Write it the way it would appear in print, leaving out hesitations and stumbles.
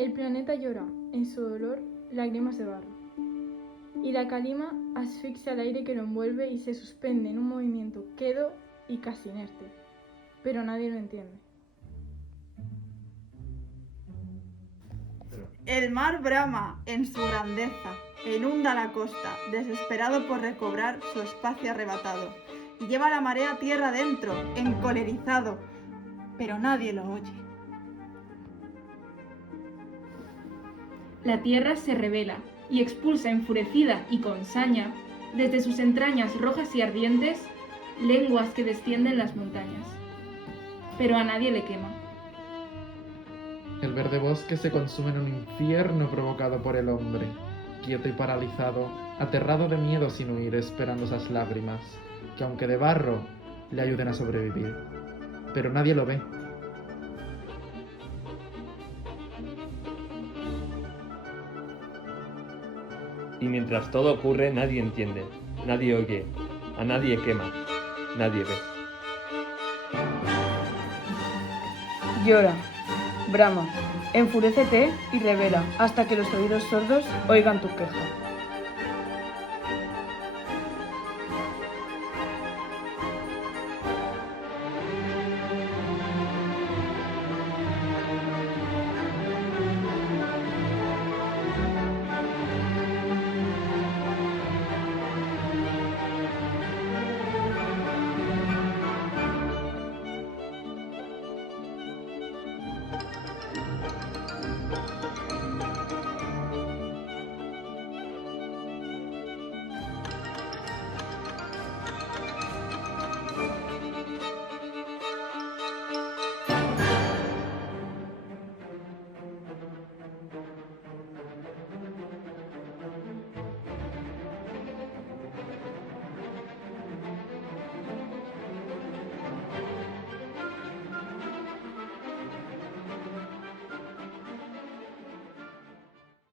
El planeta llora, en su dolor, lágrimas de barro. Y la calima asfixia el aire que lo envuelve y se suspende en un movimiento quedo y casi inerte. Pero nadie lo entiende. El mar brama en su grandeza, e inunda la costa, desesperado por recobrar su espacio arrebatado, y lleva la marea tierra adentro, encolerizado, pero nadie lo oye. La tierra se revela y expulsa enfurecida y con saña, desde sus entrañas rojas y ardientes, lenguas que descienden las montañas. Pero a nadie le quema. El verde bosque se consume en un infierno provocado por el hombre, quieto y paralizado, aterrado de miedo sin huir, esperando esas lágrimas, que aunque de barro, le ayuden a sobrevivir. Pero nadie lo ve. Y mientras todo ocurre, nadie entiende, nadie oye, a nadie quema, nadie ve. Llora, brama, enfurécete y revela hasta que los oídos sordos oigan tu queja.